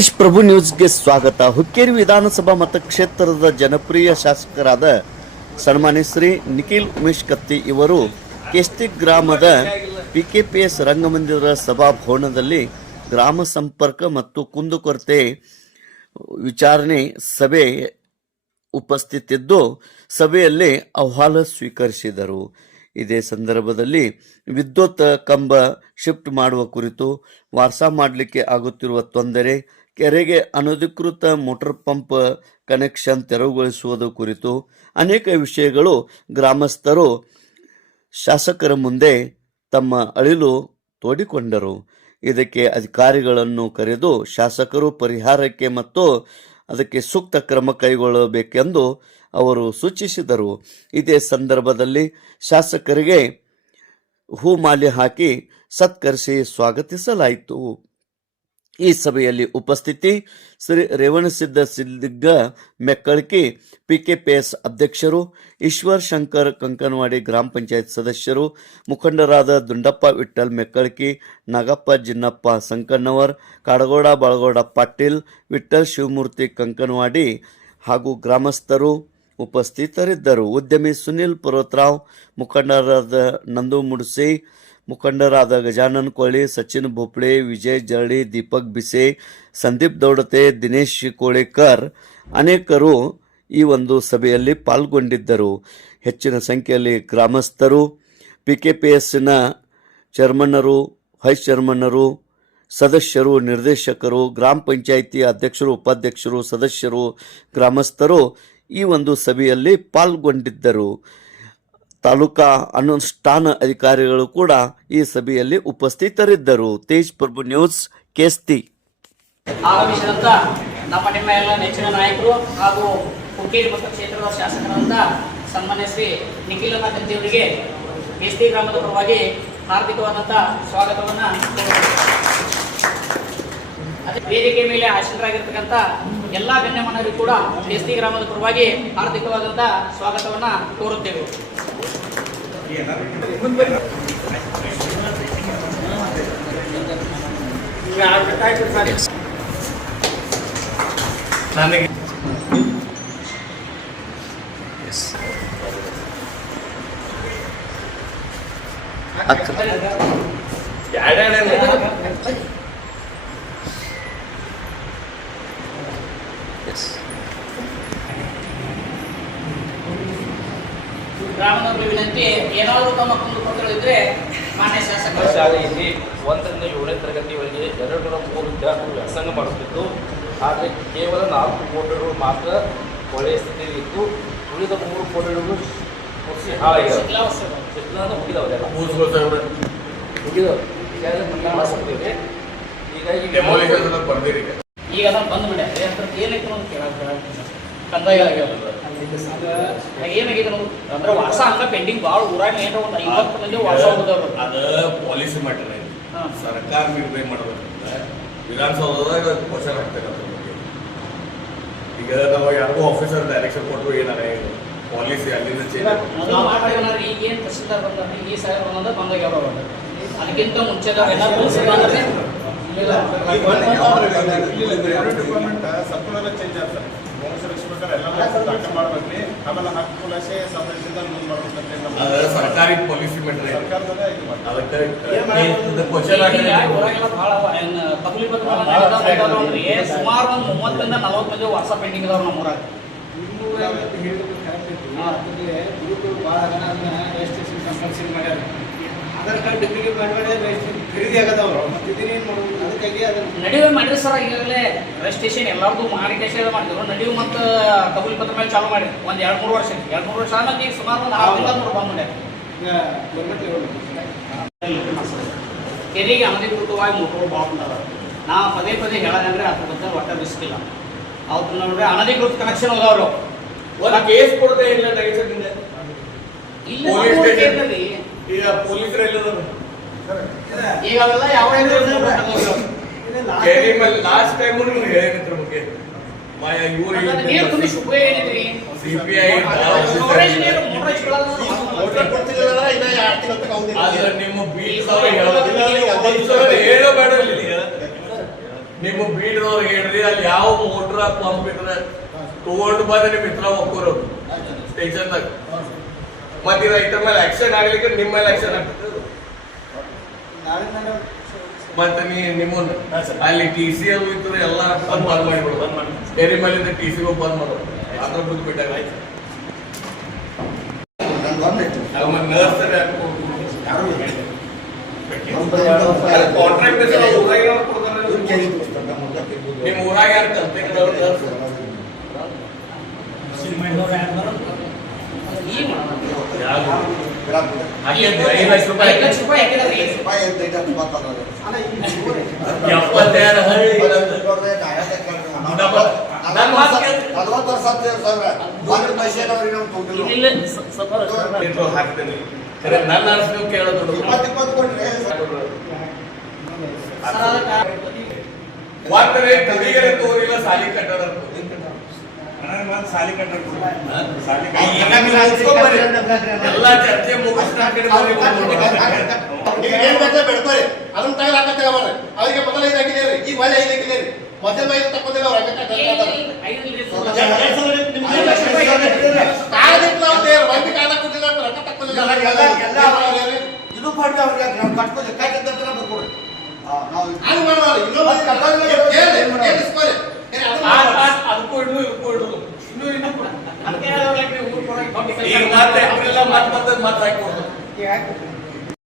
ತೇಜ್ ಪ್ರಭು ನ್ಯೂಸ್ಗೆ ಸ್ವಾಗತ. ಹುಕ್ಕೇರಿ ವಿಧಾನಸಭಾ ಮತಕ್ಷೇತ್ರದ ಜನಪ್ರಿಯ ಶಾಸಕರಾದ ಸನ್ಮಾನ್ಯ ಶ್ರೀ ನಿಖಿಲ್ ಉಮೇಶ್ ಕತ್ತಿ ಇವರು ಕೆಸ್ತಿ ಗ್ರಾಮದ PKPS ರಂಗಮಂದಿರ ಸಭಾಭವನದಲ್ಲಿ ಗ್ರಾಮ ಸಂಪರ್ಕ ಮತ್ತು ಕುಂದುಕೊರತೆ ವಿಚಾರಣೆ ಸಭೆ ಉಪಸ್ಥಿತಿದ್ದು ಸಭೆಯಲ್ಲಿ ಅಹವಾಲು ಸ್ವೀಕರಿಸಿದರು. ಇದೇ ಸಂದರ್ಭದಲ್ಲಿ ವಿದ್ಯುತ್ ಕಂಬ ಶಿಫ್ಟ್ ಮಾಡುವ ಕುರಿತು, ವಾರಸಾ ಮಾಡಲಿಕ್ಕೆ ಆಗುತ್ತಿರುವ ತೊಂದರೆ, ಕೆರೆಗೆ ಅನಧಿಕೃತ ಮೋಟಾರ್ ಪಂಪ್ ಕನೆಕ್ಷನ್ ತೆರವುಗೊಳಿಸುವುದು ಕುರಿತು ಅನೇಕ ವಿಷಯಗಳು ಗ್ರಾಮಸ್ಥರು ಶಾಸಕರ ಮುಂದೆ ತಮ್ಮ ಅಳಿಲು ತೋಡಿಕೊಂಡರು. ಇದಕ್ಕೆ ಅಧಿಕಾರಿಗಳನ್ನು ಕರೆದು ಶಾಸಕರು ಪರಿಹಾರಕ್ಕೆ ಮತ್ತು ಅದಕ್ಕೆ ಸೂಕ್ತ ಕ್ರಮ ಕೈಗೊಳ್ಳಬೇಕೆಂದು ಅವರು ಸೂಚಿಸಿದರು. ಇದೇ ಸಂದರ್ಭದಲ್ಲಿ ಶಾಸಕರಿಗೆ ಹೂಮಾಲೆ ಹಾಕಿ ಸತ್ಕರಿಸಿ ಸ್ವಾಗತಿಸಲಾಯಿತು. ಈ ಸಭೆಯಲ್ಲಿ ಉಪಸ್ಥಿತಿ ಶ್ರೀ ರೇವಣಸಿದ್ದ ಸಿದ್ದಿಗ್ಗ ಮೆಕ್ಕಳಕಿ PKPS ಅಧ್ಯಕ್ಷರು, ಈಶ್ವರ್ ಶಂಕರ್ ಕಂಕನವಾಡಿ ಗ್ರಾಮ ಪಂಚಾಯತ್ ಸದಸ್ಯರು, ಮುಖಂಡರಾದ ದುಂಡಪ್ಪ ವಿಠ್ಠಲ್ ಮೆಕ್ಕಳಕಿ, ನಾಗಪ್ಪ ಜಿನ್ನಪ್ಪ ಸಂಕಣ್ಣವರ್, ಕಾಡಗೌಡ ಬಾಳಗೌಡ ಪಾಟೀಲ್, ವಿಠ್ಠಲ್ ಶಿವಮೂರ್ತಿ ಕಂಕನವಾಡಿ ಹಾಗೂ ಗ್ರಾಮಸ್ಥರು ಉಪಸ್ಥಿತರಿದ್ದರು. ಉದ್ಯಮಿ ಸುನಿಲ್ ಪರ್ವತರಾವ್, ಮುಖಂಡರಾದ ನಂದು ಮುಡ್ಸಿ, ಮುಖಂಡರಾದ ಗಜಾನನ್ ಕೋಳಿ, ಸಚಿನ್ ಭೋಪಳೆ, ವಿಜಯ್ ಜರಳಿ, ದೀಪಕ್ ಬಿಸೆ, ಸಂದೀಪ್ ದೌಡತೆ, ದಿನೇಶ್ ಕೋಳೇಕರ್ ಅನೇಕರು ಈ ಒಂದು ಸಭೆಯಲ್ಲಿ ಪಾಲ್ಗೊಂಡಿದ್ದರು. ಹೆಚ್ಚಿನ ಸಂಖ್ಯೆಯಲ್ಲಿ ಗ್ರಾಮಸ್ಥರು, PKPSನ ಚೇರ್ಮನ್ನರು, ವೈಸ್ ಚೇರ್ಮನ್ನರು, ಸದಸ್ಯರು, ನಿರ್ದೇಶಕರು, ಗ್ರಾಮ ಪಂಚಾಯಿತಿ ಅಧ್ಯಕ್ಷರು, ಉಪಾಧ್ಯಕ್ಷರು, ಸದಸ್ಯರು, ಗ್ರಾಮಸ್ಥರು ಈ ಒಂದು ಸಭೆಯಲ್ಲಿ ಪಾಲ್ಗೊಂಡಿದ್ದರು. ತಾಲೂಕಾ ಅನುಷ್ಠಾನ ಅಧಿಕಾರಿಗಳು ಕೂಡ ಈ ಸಭೆಯಲ್ಲಿ ಉಪಸ್ಥಿತರಿದ್ದರು. ತೇಜ್ ಪ್ರಭು ನ್ಯೂಸ್, ಕೆಸ್ತಿ. ಆಗಮಿಸಿದಂತ ನಿಮ್ಮ ಎಲ್ಲ ನೆಚ್ಚಿನ ನಾಯಕರು ಹಾಗೂ ಹುಕ್ಕೇರಿ ಮತಕ್ಷೇತ್ರದ ಶಾಸಕರಾದ ಸನ್ಮಾನ್ಯ ಶ್ರೀ ನಿಖಿಲ್ ಕತ್ತಿ ಅವರಿಗೆ ಕೆಸ್ತಿ ಗ್ರಾಮದ ಪರವಾಗಿ ಹಾರ್ದಿಕವಾದಂಥ ಸ್ವಾಗತವನ್ನು ವೇದಿಕೆ ಮೇಲೆ ಆಸೀನರಾಗಿರ್ತಕ್ಕಂಥ ಎಲ್ಲ ಗಣ್ಯಮಾನ್ಯರಿಗೂ ಕೂಡ ಕೆಸ್ತಿ ಗ್ರಾಮದ ಪರವಾಗಿ ಹಾರ್ದಿಕವಾದಂಥ ಸ್ವಾಗತವನ್ನು ಕೋರುತ್ತೇವೆ. ಗ್ರಾಮದವರ ವಿನಂತಿ, ಏನಾದರೂ ತಮ್ಮ ಕುಂದುಕೊರತೆಗಳಿದ್ರೆ ಮಾನ್ಯ ಶಾಸಕರು ಶಾಲೆಯಲ್ಲಿ 1ರಿಂದ 7ನೇ ತರಗತಿವರೆಗೆ 203 ವಿದ್ಯಾರ್ಥಿಗಳು ವ್ಯಾಸಂಗ ಮಾಡುತ್ತಿದ್ದು, ಆದರೆ ಕೇವಲ 4 ಕೋಟೆಗಳು ಮಾತ್ರ ಒಳ್ಳೆಯ ಸ್ಥಿತಿಯಲ್ಲಿತ್ತು. ಉಳಿದ 3 ಕೋಟೆಗಳು ಮುಗಿಸಿ ಹಾಳಾಗಿದ್ದಾವೆ. ಮುಗಿದವರೆಲ್ಲ ಮುಗಿದವು. ಹೀಗಾಗಿ ಈಗ ಅದನ್ನು ಬಂದ್ ಮಾಡ್ಯಾರೆ. ಏನೈತೆ ಅನ್ನೋದು ಕಂದಾಯ ಏನಾಗಿದೆ ಅಂದ್ರೆ ವಾಸ ಹಂಗ ಪೆಂಡಿಂಗ್ ಭಾಳ ಊರಾಗ ಏನಾರ ಒಂದು 50 ಮಂದಿ ವಾಸ ಹೋದವರು. ಅದು ಪಾಲಿಸಿ ಮ್ಯಾಟರ್ ಇದೆ. ಸರ್ಕಾರ ನಿರ್ಣಯ ಮಾಡಬೇಕಂತ ವಿಧಾನಸೌಧದಾಗ ಕ್ವಶನ್ ಹಾಕ್ತಾರೆ ಅದ್ರ ಬಗ್ಗೆ. ಈಗ ನಾವು ಯಾರಿಗೂ ಆಫೀಸರ್ ಡೈರೆಕ್ಷನ್ ಕೊಟ್ಟರು ಏನಾರ ಪಾಲಿಸಿ ಅಲ್ಲಿಂದ ಚೇಂಜ್ ಈಗೇನು ತಹಸೀಲ್ದಾರ್ ಬಂದ್ರೆ ಈ ಸಾಹೇಬ್ ಬಂದ್ರೆ ಬಂದಾಗ ಯಾವ ಅದಕ್ಕಿಂತ ಮುಂಚೆ ಸರ್ಕುಲರ್ ಚೇಂಜ್ ಆಗ್ತದೆ. ದಾಖಲೆ ಮಾಡ್ಬೇಕ್ರಿ. ಆಮೇಲೆ ಸರ್ಕಾರಿ ಪಾಲಿಸಿ ಮ್ಯಾಟರ್ ಸುಮಾರು ಒಂದು 30ರಿಂದ 40 ಮಂದಿ ವಾಸ ಪೆಂಡಿಂಗ್ ಇದಾವ್ರು ನಮ್ಮೂರಾಗ. ಆಧಾರ್ ಕಾರ್ಡ್ ಡಿಪ್ಲಿಕೇಟ್ ಮಾಡಿ ಖರೀದಿ ಆಗದವ್ರು ಅದಕ್ಕಾಗಿ ನಡುವೆ ಮಾಡಿದ್ರು ಸರ್. ಈಗಾಗಲೇ ರಿಜಿಸ್ಟ್ರೇಷನ್ ಎಲ್ಲರಿಗೂ ಮಾಡಿ ಮಾಡಿದ್ರು. ನಡುವೆ ಮತ್ತು ಕಬೂಲಿ ಪತ್ರ ಮೇಲೆ ಚಾಲು ಮಾಡಿ ಒಂದು 2-3 ವರ್ಷ ಆದ್ಮೇಲೆ ಈಗ ಸುಮಾರು ಒಂದು 6 ತಿಂಗಳು ಬಂದ್ಬಿಟ್ಟೆ. ಕೆರೆಗೆ ಅನಧಿಕೃತವಾಗಿ ಮೋಟರ್ ಭಾಳ ಉಂಟಾರ. ನಾ ಪದೇ ಹೇಳೋದಂದ್ರೆ ಅದ್ರ ಬಗ್ಗೆ ಒಟ್ಟ ರಿಸ್ಕ್ ಇಲ್ಲ. ಅವ್ರು ನೋಡ್ರಿ ಅನಧಿಕೃತ ಕನೆಕ್ಷನ್ ಹೋದವರು ಒಂದು ಕೇಸ್ ಕೊಡದೆ ಇಲ್ಲ ಡೈರೆಕ್ಷನ್ ಇಲ್ಲ. ಈಗ ಪೊಲೀಸರೆಲ್ಲ ಈಗ ಅವೆಲ್ಲ ಯಾವ ಲಾಸ್ಟ್ ಟೈಮ್ ಹೇಳಿದ್ರ ಬಗ್ಗೆ ನೀರು ತುಂಬಿ ಶುಭ ಏನಿದ್ರಿ CPI ನಿಮ್ಮ ಬೀಳ್ಸಾವ ಹೇಳೋ ಬೇಡ ನಿಮ್ಮ ಬೀಡ್ದವ್ರಿಗೆ ಹೇಳ್ರಿ ಅಲ್ಲಿ ಯಾವ ಮೋಟ್ರ ಪಂಪ್ ಇದ್ರೆ ತಗೊಂಡು ಬಂದು ನಿಮ್ಮ ಮಿತ್ರ ಹೋಗ್ಕೋರು ಸ್ಟೇಷನ್ದಾಗ ಮತ್ತೆ ಇದು ಐಟಮ್ ಮೇಲೆ ಆಕ್ಷನ್ ಆಗ್ಲಿಕ್ಕೆ ನಿಮ್ಮ ಮೇಲೆ ಆಕ್ಷನ್ ಆಗ್ತದೆ ಮತ್ತೆ ನಿಮ್ಮನ್ನ ಅಲ್ಲಿ ಟಿ ಸಿ ಅದು ಇತ್ತು ಎಲ್ಲ ಬಂದ್ ಮಾಡಿಬಿಡೋದು ಡೈರಿ ಮೇಲಿಂದ ಟಿ ಸಿ ಬಂದ್ ಮಾಡೋದು ಅದ್ರ ಬುದ್ಧಿ ಬಿಟ್ಟಾಗ ನರ್ಸ್ ಕಾಂಟ್ರಾಕ್ಟ್ ನಿಮ್ಮ ಊರಾಗ ಯಾರು ಕಲ್ತಿದ್ರು $5 ಲಕ್ಷ ಹಾಕಿದಾರೆ. ಎಪ್ಪತ್ತೆರಡು ಹಳ್ಳಿ ಹಾಕ್ತೇನೆ ನನ್ನ ಅರ್ಥ ನೀವು ಕೇಳೋದು ವಾರ್ತೆ ಕವಿಗರೆ ತೋರಿಲ್ಲ ಸಾಲಿ ಕಟ್ಟಡ ಎಲ್ಲ ಚರ್ಚೆ ಬೆಡ್ತಾರೆ ಅದನ್ನ ತಗೊಳಕತ್ತೇವ್ರಿ ಅವರಿಗೆ ಮೊದಲ 5 ಹಾಕಿದೇವ್ರಿ ಈಗ ಒಳ್ಳೆ 5 ಹಾಕಿದೇವ್ರಿ ಮೊದಲ 5 ತಕ್ಕೊಂಡಿಲ್ಲ ಅವ್ರ ಇದು ಮಾಡಿ ಅವ್ರಿಗೆ ನಾವು ಕಟ್ಕೊಳ್ಳಿ ಕಾಯ್ತಿದ್ದ ಬರ್ಕೊಡ್ರಿ ಅದಕ್ಕೂ ಇನ್ನೂ ಈಗ ಮತ್ತೆ ಮಾತು ಹಾಕಿ ಕೊಡ್ತಾರೆ